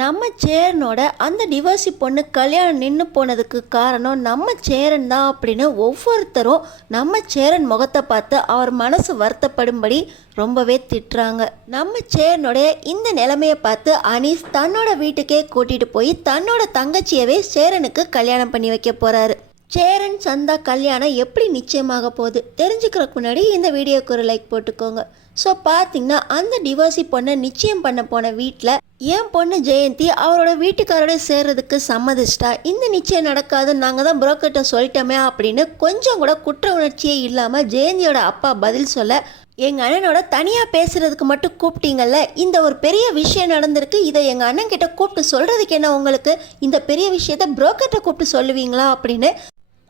நம்ம சேரனோட அந்த டிவோர்ஸி பொண்ணு கல்யாணம் நின்று போனதுக்கு காரணம் நம்ம சேரன் தான் அப்படின்னு ஒவ்வொருத்தரும் நம்ம சேரன் முகத்தை பார்த்து அவர் மனசு வருத்தப்படும்படி ரொம்பவே திட்டுறாங்க. நம்ம சேரனுடைய இந்த நிலைமையை பார்த்து அனீஸ் தன்னோட வீட்டுக்கே கூட்டிகிட்டு போய் தன்னோட தங்கச்சியவே சேரனுக்கு கல்யாணம் பண்ணி வைக்க போகிறாரு சேரன் சந்தா கல்யாணம் எப்படி நிச்சயமாக போகுது தெரிஞ்சுக்கிறதுக்கு முன்னாடி இந்த வீடியோக்கு ஒரு லைக் போட்டுக்கோங்க. ஸோ பார்த்தீங்கன்னா அந்த டிவோர்ஸி பொண்ணை நிச்சயம் பண்ண போன வீட்டில் என் பொண்ணு ஜெயந்தி அவரோட வீட்டுக்காரோட சேர்றதுக்கு சம்மதிச்சிட்டா. இந்த நிச்சயம் நடக்காது நாங்கள் தான் புரோக்கர்கிட்ட சொல்லிட்டோமே அப்படின்னு கொஞ்சம் கூட குற்ற உணர்ச்சியே இல்லாமல் ஜெயந்தியோட அப்பா பதில் சொல்ல எங்கள் அண்ணனோட தனியாக பேசுகிறதுக்கு மட்டும் கூப்பிட்டீங்கல்ல இந்த ஒரு பெரிய விஷயம் நடந்திருக்கு இதை எங்கள் அண்ணன் கிட்ட கூப்பிட்டு சொல்கிறதுக்கு என்ன உங்களுக்கு? இந்த பெரிய விஷயத்த புரோக்கர்கிட்ட கூப்பிட்டு சொல்லுவீங்களா? அப்படின்னு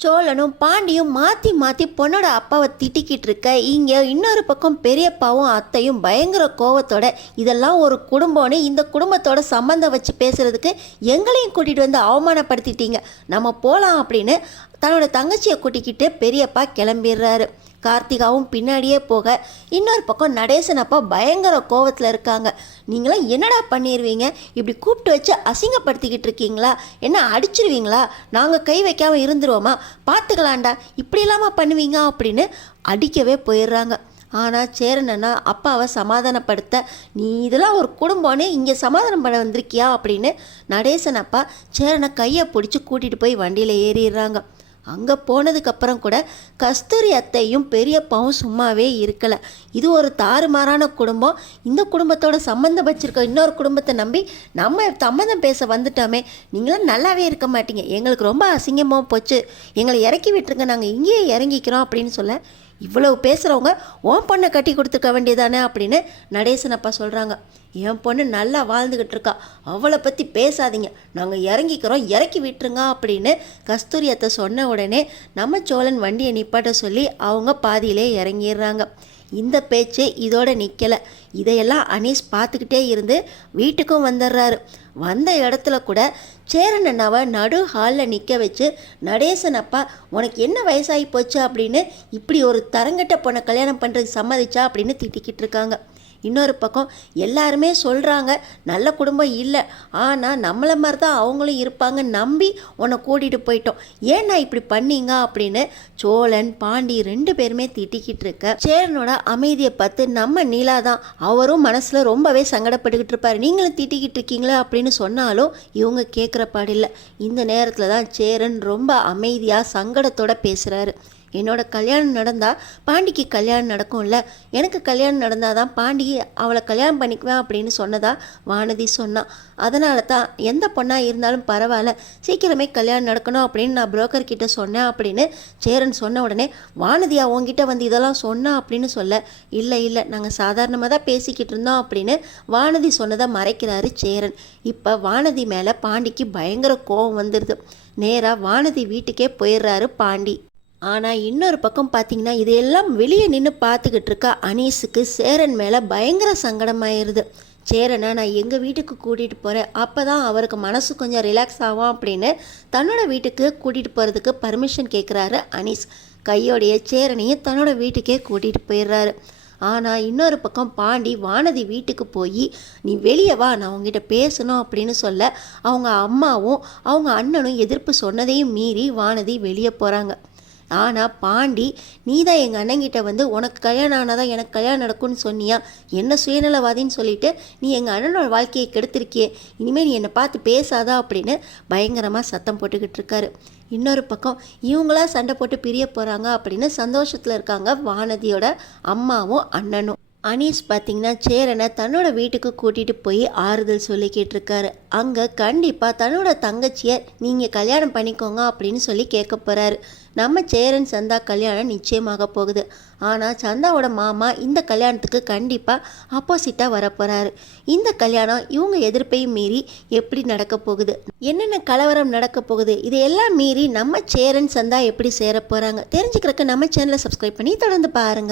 சோழனும் பாண்டியும் மாற்றி மாற்றி பொண்ணோட அப்பாவை திட்டிக்கிட்டு இருக்க. இங்கே இன்னொரு பக்கம் பெரியப்பாவும் அத்தையும் பயங்கர கோவத்தோட இதெல்லாம் ஒரு குடும்பம்னு இந்த குடும்பத்தோட சம்மந்தம் வச்சு பேசுகிறதுக்கு எங்களையும் கூட்டிகிட்டு வந்து அவமானப்படுத்திட்டீங்க. நம்ம போகலாம் அப்படின்னு தன்னோட தங்கச்சியை கூட்டிக்கிட்டு பெரியப்பா கிளம்பிடுறாரு. கார்த்திகாவும் பின்னாடியே போக இன்னொரு பக்கம் நடேசன் அப்பா பயங்கர கோவத்தில் இருக்காங்க. நீங்களாம் என்னடா பண்ணிடுவீங்க இப்படி கூப்பிட்டு வச்சு அசிங்கப்படுத்திக்கிட்டு இருக்கீங்களா? என்ன அடிச்சிருவீங்களா? நாங்கள் கை வைக்காமல் இருந்துருவோமா? பார்த்துக்கலாம்டா இப்படி இல்லாமல் பண்ணுவீங்க? அப்படின்னு அடிக்கவே போயிடுறாங்க. ஆனால் சேரனண்ணா அப்பாவை சமாதானப்படுத்த நீ இதெல்லாம் ஒரு குடும்பம்னு இங்கே சமாதானம் பண்ண வந்திருக்கியா? அப்படின்னு நடேசன் அப்பா சேரனை கையை பிடிச்சி கூட்டிகிட்டு போய் வண்டியில் ஏறிடுறாங்க. அங்கே போனதுக்கப்புறம் கூட கஸ்தூரி அத்தையும் பெரியப்பாவும் சும்மாவே இருக்கலை. இது ஒரு தாறுமாறான குடும்பம். இந்த குடும்பத்தோட சம்மந்தம் வச்சுருக்க இன்னொரு குடும்பத்தை நம்பி நம்ம சம்மந்தம் பேச வந்துட்டோமே. நீங்களும் நல்லாவே இருக்க மாட்டீங்க. எங்களுக்கு ரொம்ப அசிங்கமாக போச்சு. எங்களை இறக்கி விட்டுருங்க. நாங்கள் இங்கேயே இறங்கிக்கிறோம் அப்படின்னு சொல்ல இவ்வளவு பேசுகிறவங்க உன் பொண்ணை கட்டி கொடுத்துருக்க வேண்டியதானே? அப்படின்னு நடேசன் அப்பா சொல்கிறாங்க என் பொண்ணு நல்லா வாழ்ந்துக்கிட்டு இருக்கா. அவளை பற்றி பேசாதீங்க. நாங்கள் இறங்கிக்கிறோம். இறக்கி விட்டுருங்க அப்படின்னு கஸ்தூரியத்தை சொன்ன உடனே நம்ம சோழன் வண்டியை நிப்பாட்ட சொல்லி அவங்க பாதியிலே இறங்கிடுறாங்க. இந்த பேச்சு இதோட நிற்கலை இதையெல்லாம் அனீஸ் பார்த்துக்கிட்டே இருந்து வீட்டுக்கும் வந்துடுறாரு வந்த இடத்துல கூட சேரன் அண்ணாவை நடு ஹாலில் நிற்க வச்சு நடேசன் அப்பா உனக்கு என்ன வயசாகி போச்சு? அப்படின்னு இப்படி ஒரு தரங்கட்ட பொண்ணை கல்யாணம் பண்ணுறதுக்கு சம்மதிச்சா அப்படின்னு திட்டிக்கிட்டு இருக்காங்க. இன்னொரு பக்கம் எல்லாருமே சொல்கிறாங்க நல்ல குடும்பம் இல்லை. ஆனால் நம்மளை மாதிரி தான் அவங்களும் இருப்பாங்க நம்பி உன்னை கூட்டிகிட்டு போயிட்டோம். ஏன் நான் இப்படி பண்ணீங்க அப்படின்னு சோழன் பாண்டி ரெண்டு பேருமே திட்டிக்கிட்டு இருக்க. சேரனோட அமைதியை பார்த்து நம்ம நீலா தான். அவரும் மனசில் ரொம்பவே சங்கடப்பட்டுக்கிட்டு இருப்பார். நீங்களும் திட்டிக்கிட்டு இருக்கீங்களா அப்படின்னு சொன்னாலும் இவங்க கேட்குற பாடில்லை இந்த நேரத்தில் தான் சேரன் ரொம்ப அமைதியாக சங்கடத்தோட பேசுகிறாரு என்னோட கல்யாணம் நடந்தால் பாண்டிக்கு கல்யாணம் நடக்கும்ல எனக்கு கல்யாணம் நடந்தால் தான் பாண்டி அவளை கல்யாணம் பண்ணிக்குவேன் அப்படின்னு சொன்னதா வானதி சொன்னான் அதனால தான் எந்த பொண்ணாக இருந்தாலும் பரவாயில்ல சீக்கிரமே கல்யாணம் நடக்கணும் அப்படின்னு நான் புரோக்கர் கிட்ட சொன்னேன் அப்படின்னு சேரன் சொன்ன உடனே வானதியா உங்ககிட்ட வந்து இதெல்லாம் சொன்னா அப்படின்னு சொல்ல இல்லை இல்லை நாங்கள் சாதாரணமாக தான் பேசிக்கிட்டு இருந்தோம் அப்படின்னு வானதி சொன்னதை மறைக்கிறாரு சேரன். இப்போ வானதி மேலே பாண்டிக்கு பயங்கர கோபம் வந்துடுது நேராக வானதி வீட்டுக்கே போயிடுறாரு பாண்டி. ஆனால் இன்னொரு பக்கம் பார்த்தீங்கன்னா இதையெல்லாம் வெளியே நின்று பார்த்துக்கிட்டு இருக்க அனீஸுக்கு சேரன் மேலே பயங்கர சங்கடமாயிருது. சேரனை நான் எங்கள் வீட்டுக்கு கூட்டிகிட்டு போகிறேன் அப்போ தான் அவருக்கு மனசு கொஞ்சம் ரிலாக்ஸ் ஆகும் அப்படின்னு தன்னோட வீட்டுக்கு கூட்டிகிட்டு போகிறதுக்கு பர்மிஷன் கேட்குறாரு அனீஸ். கையோடைய சேரனையும் தன்னோட வீட்டுக்கே கூட்டிகிட்டு போயிடுறாரு. ஆனால் இன்னொரு பக்கம் பாண்டி வானதி வீட்டுக்கு போய் நீ வெளியே வா நான் உங்ககிட்ட பேசணும் அப்படின்னு சொல்ல அவங்க அம்மாவும் அவங்க அண்ணனும் எதிர்ப்பு சொன்னதையும் மீறி வானதி வெளியே போகிறாங்க ஆனால் பாண்டி நீ தான் எங்கள் அண்ணங்கிட்ட வந்து உனக்கு கல்யாணம் ஆனாதான் எனக்கு கல்யாணம் நடக்கும்னு சொன்னியா? என்ன சுயநலவாதின்னு சொல்லிட்டு நீ எங்கள் அண்ணனோட வாழ்க்கையை கெடுத்திருக்கியே. இனிமேல் நீ என்னை பார்த்து பேசாதா? அப்படின்னு பயங்கரமாக சத்தம் போட்டுக்கிட்டு இருக்காரு. இன்னொரு பக்கம் இவங்களா சண்டை போட்டு பிரிய போகிறாங்க அப்படின்னு சந்தோஷத்தில் இருக்காங்க வானதியோட அம்மாவும் அண்ணனும். அனீஸ் பார்த்தீங்கன்னா சேரனை தன்னோட வீட்டுக்கு கூட்டிகிட்டு போய் ஆறுதல் சொல்லிக்கிட்டு இருக்காரு அங்கே கண்டிப்பாக தன்னோட தங்கச்சியை நீங்கள் கல்யாணம் பண்ணிக்கோங்க அப்படின்னு சொல்லி கேட்க போகிறாரு நம்ம சேரன் சந்தா கல்யாணம் நிச்சயமாக போகுது. ஆனால் சந்தாவோட மாமா இந்த கல்யாணத்துக்கு கண்டிப்பாக ஆப்போசிட்டாக வரப்போகிறாரு இந்த கல்யாணம் இவங்க எதிர்ப்பையும் மீறி எப்படி நடக்க போகுது? என்னென்ன கலவரம் நடக்க போகுது? இதையெல்லாம் மீறி நம்ம சேரன் சந்தா எப்படி சேர போகிறாங்க தெரிஞ்சுக்கிறக்கு நம்ம சேனலை சப்ஸ்கிரைப் பண்ணி தொடர்ந்து பாருங்கள்